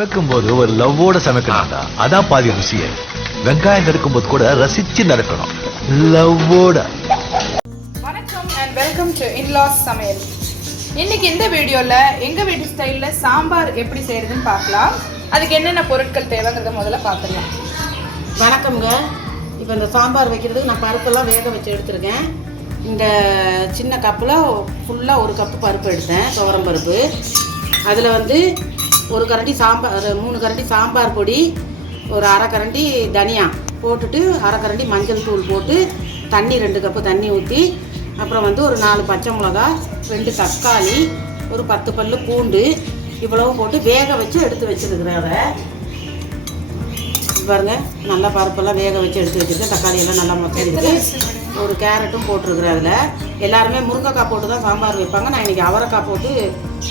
சமைக்கும் போது ஒரு லவ்வோட சமைக்கணும்டா. அதான் பாதி ருசியே. வெங்காயம் நறுக்கும் போது கூட ரசிச்சு நறுக்கணும், லவ்வோட. வணக்கம் அண்ட் வெல்கம் டு இன்லாஸ் சமையல். இன்னைக்கு இந்த வீடியோல எங்க வீட்டு ஸ்டைல்ல சாம்பார் எப்படி செய்யறதுன்னு பார்க்கலாம். அதுக்கு என்னென்ன பொருட்கள் தேவைங்கிறத முதல்ல பார்த்துக்கலாம். வணக்கம்ங்க. இப்போ இந்த சாம்பார் வைக்கிறதுக்கு நான் பருப்பெல்லாம் வேக வச்சு எடுத்துருக்கேன். இந்த சின்ன கப்பில் ஃபுல்லாக ஒரு கப்பு பருப்பு எடுத்தேன், துவரம் பருப்பு. அதில் வந்து ஒரு கரண்டி சாம்பார், 3 கரண்டி சாம்பார் பொடி, ஒரு அரை கரண்டி தனியா போட்டுட்டு, அரை கரண்டி மஞ்சள் தூள் போட்டு, தண்ணி 2 கப்பு தண்ணி ஊற்றி, அப்புறம் வந்து ஒரு 4 பச்சை மிளகா, 2 தக்காளி, ஒரு 10 பல்லு பூண்டு, இவ்வளவு போட்டு வேக வச்சு எடுத்து வச்சுருக்கிறேன். அதை பாருங்க, நல்லா பருப்பெல்லாம் வேக வச்சு எடுத்து வச்சுருக்கேன். தக்காளி எல்லாம் நல்லா மொத்தம் ஒரு கேரட்டும் போட்டிருக்கிறேன். அதில் எல்லாருமே முருங்கைக்காய் போட்டு தான் சாம்பார் வைப்பாங்க. நான் இன்றைக்கி அவரைக்காய் போட்டு,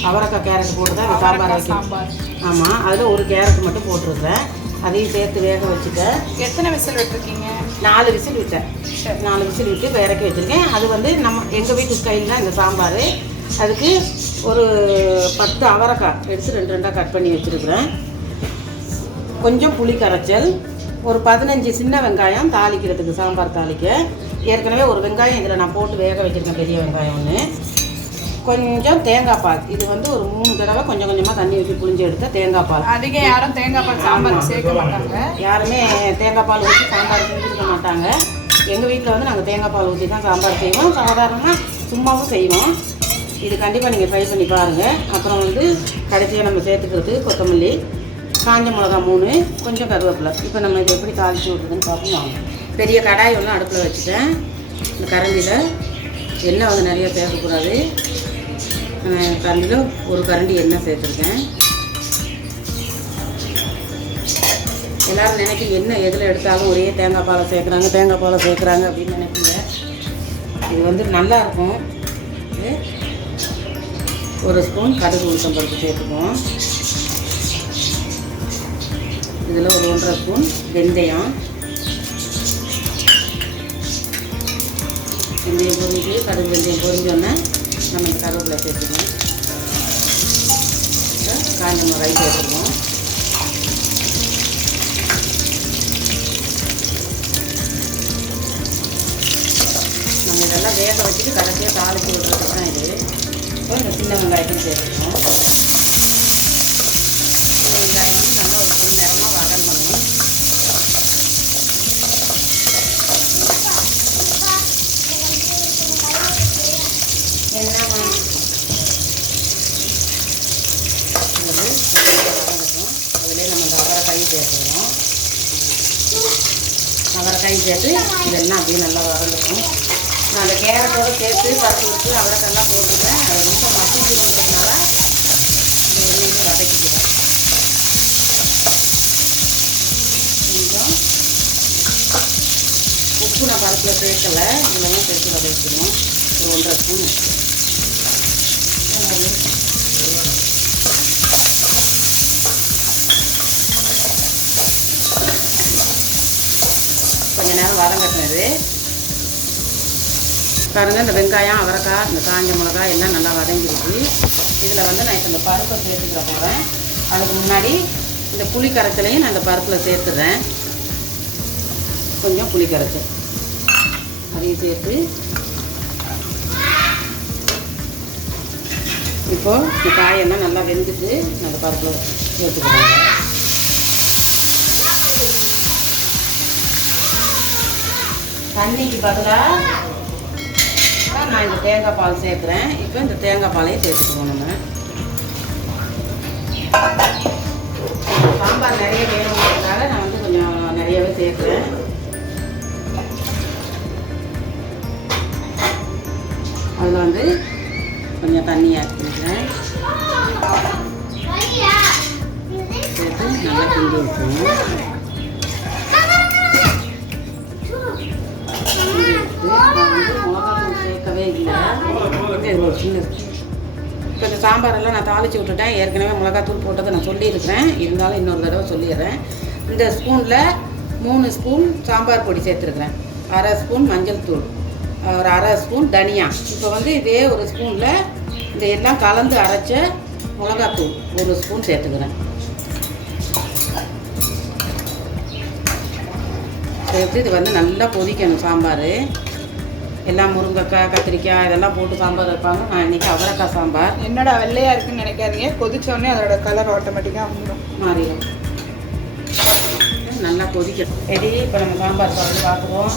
அவரைக்காய் கேரட் போட்டு தான் இந்த சாம்பார் வைக்கிறேன். ஆமாம், அதில் ஒரு கேரட் மட்டும் போட்டிருக்கிறேன். அதையும் சேர்த்து வேக வச்சுட்டேன். எத்தனை விசில் விட்டுருக்கீங்க? 4 விசில் விட்டேன். 4 விசில் விட்டு இப்போ இறக்கி வச்சுருக்கேன். அது வந்து எங்கள் வீட்டு ஸ்டைல் தான் இந்த சாம்பார். அதுக்கு ஒரு 10 அவரைக்காய் எடுத்து 2 கட் பண்ணி வச்சுருக்கிறேன். கொஞ்சம் புளி கரைச்சல், ஒரு 15 சின்ன வெங்காயம் தாளிக்கிறதுக்கு, சாம்பார் தாளிக்க. ஏற்கனவே ஒரு வெங்காயம் இதில் நான் போட்டு வேக வச்சுருக்கேன், பெரிய வெங்காயம் ஒன்று. கொஞ்சம் தேங்காய் பால், இது வந்து ஒரு 3 தடவை கொஞ்சம் கொஞ்சமாக தண்ணி ஊற்றி புளிஞ்சு எடுத்த தேங்காய் பால். அதிகம் யாரும் தேங்காய் பால் சாம்பார் சேர்க்க மாட்டாங்க. யாருமே தேங்காய் பால் ஊற்றி சாம்பார் செஞ்சுருக்க மாட்டாங்க. எங்கள் வீட்டில் வந்து நாங்கள் தேங்காய் பால் ஊற்றி தான் சாம்பார் செய்வோம். சாதாரணமாக சும்மாவும் செய்வோம். இது கண்டிப்பாக நீங்கள் ட்ரை பண்ணி பாருங்கள். அப்புறம் வந்து கடைசியாக நம்ம சேர்த்துக்கிறது கொத்தமல்லி, காஞ்ச மிளகா 3, கொஞ்சம் கருவேப்பிலை. இப்போ நம்ம இதை எப்படி தாளித்து விட்றதுன்னு பார்ப்போம். பெரிய கடாய் ஒன்று அடுப்பில் வச்சுட்டேன். இந்த கரண்டியில் எண்ணெய் வந்து நிறைய சேர்க்கக்கூடாது. கரண்டியில் ஒரு கரண்டி எண்ணெய் சேர்த்துருக்கேன். எல்லோரும் நினைக்கும் எண்ணெய் எதில் எடுத்தாலும் ஒரே தேங்காய் பாலை சேர்க்குறாங்க அப்படின்னு நினைப்பீங்க. இது வந்து நல்லாயிருக்கும். ஒரு ஸ்பூன் கடுகு உளுத்தம் பருப்பு சேர்த்துக்குவோம். இதில் ஒரு 1.5 ஸ்பூன் வெந்தயம். வெந்தயம் பொரிஞ்சு, கடுகு வெந்தயம் பொரிஞ்சோன்னே நம்ம இந்த கருவேப்பிலை சேர்த்துக்கணும். காஞ்ச மிளகாய் சேர்த்துக்கணும். நம்ம இதெல்லாம் வேக வச்சுட்டு கடைசியாக தாளித்து விடுறதுக்கு தான் இது. இப்போ இந்த சின்ன வெங்காயத்தையும் சேர்த்துக்கணும். சின்ன வெங்காயம் வந்து நல்லா ஒரு கொஞ்ச நேரமாக வதங்கணும். என்னம்மா அதிலே நம்ம இந்த அவரைக்காய் சேர்த்துக்கணும். அவரைக்காய் சேர்த்து இதெல்லாம் அப்படியே நல்லா வதங்கணும். நான் அந்த கேரட்டோடு சேர்த்து பருப்பு விட்டு அவரைக்காயெல்லாம் போட்டுக்கிறேன். அது ரொம்ப மசிக்கிறதுனால இந்த எண்ணெயை வதக்கிக்கிறேன். கொஞ்சம் உப்பு நான் பருப்பில் சேர்க்கலை, இதெல்லாம் சேர்த்து வதக்கணும். ஒரு 1.5 ஸ்பூன் உப்பு. கொஞ்ச நேரம் வதங்கட்டினது பாருங்கள். இந்த வெங்காயம், அவரைக்காய், இந்த காஞ்ச மிளகாய் எல்லாம் நல்லா வதங்கிடுச்சு. இதில் வந்து நான் இப்போ இந்த பருப்பை சேர்த்துக்கிற போகிறேன். அதுக்கு முன்னாடி இந்த புளி கரைச்சலையும் நான் இந்த பருப்பில் சேர்த்துறேன். கொஞ்சம் புளி கரைச்சல் அதையும் சேர்த்து இப்போது இந்த காயெல்லாம் நல்லா வெந்துட்டு நான் அந்த பருப்பில் சேர்த்துக்கிறேன். தண்ணிக்கு பதிலாக நான் இந்த தேங்காய் பால் சேர்க்குறேன். இப்போ இந்த தேங்காய் பாலையும் சேர்த்துக்குவோம். நம்ம சாம்பார் நிறைய வேணுங்கிறதுனால நான் வந்து கொஞ்சம் நிறையவே சேர்க்குறேன். அதில் வந்து கொஞ்சம் தண்ணி ஆட் பண்ணிக்கிறேன். சேர்த்து நல்லா கிண்டி விட்டுருவோம். மிளகாத்தூள் சேர்க்கவே இல்லை. இது ஒரு சின்ன. இப்போ இந்த சாம்பாரெல்லாம் நான் தாளித்து விட்டுட்டேன். ஏற்கனவே மிளகாத்தூள் போட்டதை நான் சொல்லியிருக்கிறேன். இருந்தாலும் இன்னொரு தடவை சொல்லிடுறேன். இந்த ஸ்பூனில் 3 ஸ்பூன் சாம்பார் பொடி சேர்த்துருக்குறேன். 1/2 ஸ்பூன் மஞ்சள் தூள், ஒரு 1/2 ஸ்பூன் தனியா. இப்போ வந்து இதே ஒரு ஸ்பூனில் இந்த எல்லாம் கலந்து அரைச்ச மிளகாத்தூள் 1 ஸ்பூன் சேர்த்துக்கிறேன். சேர்த்து இது வந்து நல்லா கொதிக்கணும் சாம்பார். எல்லாம் முருங்கைக்காய், கத்திரிக்காய் இதெல்லாம் போட்டு சாம்பார் வைப்பாங்க. நான் இன்றைக்கி அவரைக்காய் சாம்பார். என்னடா வெள்ளையாக இருக்குன்னு நினைக்காதீங்க, கொதிச்சோடனே அதோட கலர் ஆட்டோமேட்டிக்காக வந்துடும், மாறிடும். நல்லா கொதிக்கணும். ரெடி. இப்போ நம்ம சாம்பார் சாப்பிட்டு பார்க்குறோம்.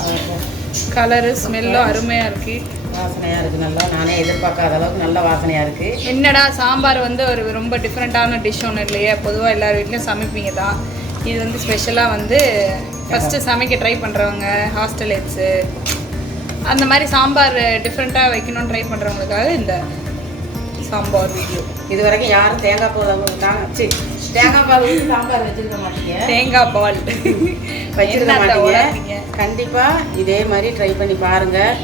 கலரு ஸ்மெல்லும் அருமையாக இருக்குது, வாசனையாக இருக்குது. நல்லா நானே எதிர்பார்க்காத அளவுக்கு நல்ல வாசனையாக இருக்குது. என்னடா சாம்பார் வந்து ஒரு ரொம்ப டிஃப்ரெண்ட்டான டிஷ் ஒன்று இல்லையே, பொதுவாக எல்லார் வீட்லையும் சமைப்பீங்க தான். இது வந்து ஸ்பெஷலாக வந்து ஃபஸ்ட்டு சமைக்க ட்ரை பண்ணுறவங்க, ஹாஸ்டலேட்ஸு, அந்த மாதிரி சாம்பார் டிஃப்ரெண்ட்டாக வைக்கணும்னு ட்ரை பண்ணுறவங்களுக்காக இந்த சாம்பார் வீடியோ. இது வரைக்கும் யாரும் தேங்காய் பால் ஊற்றி சாம்பார் வச்சுருக்க மாட்டீங்க. தேங்காய் பால் வச்சுருக்க மாட்டீங்க. கண்டிப்பாக இதே மாதிரி ட்ரை பண்ணி பாருங்கள்,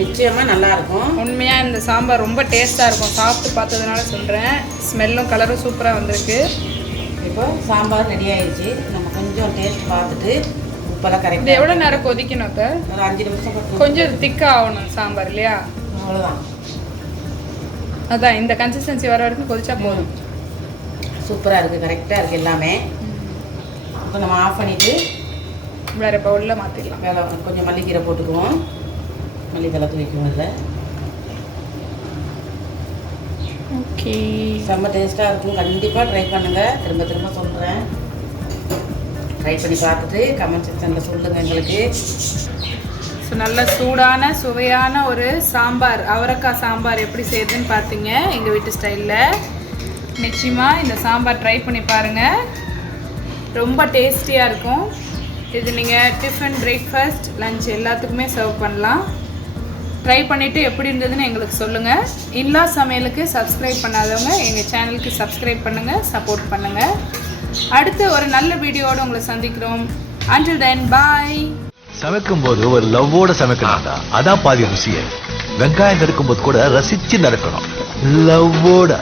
நிச்சயமாக நல்லாயிருக்கும். உண்மையாக இந்த சாம்பார் ரொம்ப டேஸ்ட்டாக இருக்கும். சாப்பிட்டு பார்த்ததுனால சொல்கிறேன், ஸ்மெல்லும் கலரும் சூப்பராக வந்திருக்கு. இப்போ சாம்பார் ரெடி ஆயிடுச்சு. நம்ம கொஞ்சம் டேஸ்ட் பார்த்துட்டு உப்பெல்லாம் இது கரெக்டாக. எவ்வளோ நேரம் கொதிக்கணும்? இப்போ ஒரு 5 நிமிஷம் கொஞ்சம் திக்காக ஆகணும் சாம்பார் இல்லையா? அவ்வளோதான். அதான் இந்த கன்சிஸ்டன்சி வர வரைக்கும் கொதிச்சா போதும். சூப்பராக இருக்குது, கரெக்டாக இருக்குது எல்லாமே. இப்போ நம்ம ஆஃப் பண்ணிவிட்டு வேறு பவுலில் மாற்றிடலாம். மேலே கொஞ்சம் மல்லிக்கீரை போட்டுக்குவோம். மல்லித்தலை தூக்கிக்குவோம். இதில் ஓகே, செம்ம டேஸ்ட்டாக இருக்கும். கண்டிப்பாக ட்ரை பண்ணுங்கள். திரும்ப திரும்ப சொல்கிறேன், ட்ரை பண்ணி பார்த்துட்டு கமெண்ட் செக்ஷனில் சொல்லுங்கள் எங்களுக்கு. ஸோ நல்ல சூடான சுவையான ஒரு சாம்பார், அவரைக்காய் சாம்பார் எப்படி செய்யுதுன்னு பார்த்தீங்க எங்கள் வீட்டு ஸ்டைலில். நிச்சயமாக இந்த சாம்பார் ட்ரை பண்ணி பாருங்கள், ரொம்ப டேஸ்டியாக இருக்கும். இது நீங்கள் டிஃபன், பிரேக்ஃபாஸ்ட், லஞ்ச் எல்லாத்துக்குமே சர்வ் பண்ணலாம். ட்ரை பண்ணிவிட்டு எப்படி இருந்ததுன்னு எங்களுக்கு சொல்லுங்கள். இன்லா சமையலுக்கு சப்ஸ்கிரைப் பண்ணாதவங்க எங்கள் சேனலுக்கு சப்ஸ்கிரைப் பண்ணுங்கள், சப்போர்ட் பண்ணுங்கள். அடுத்து ஒரு நல்ல வீடியோவோடு உங்களை சந்திக்கிறோம். until then bye. சமைக்கும் போது ஒரு லவ்வோட சமைக்கணும்டா, அதான் பாதி ருசியே. வெங்காயம் நறுக்கும் போது கூட ரசிச்சு நறுக்கணும், லவ்வோட.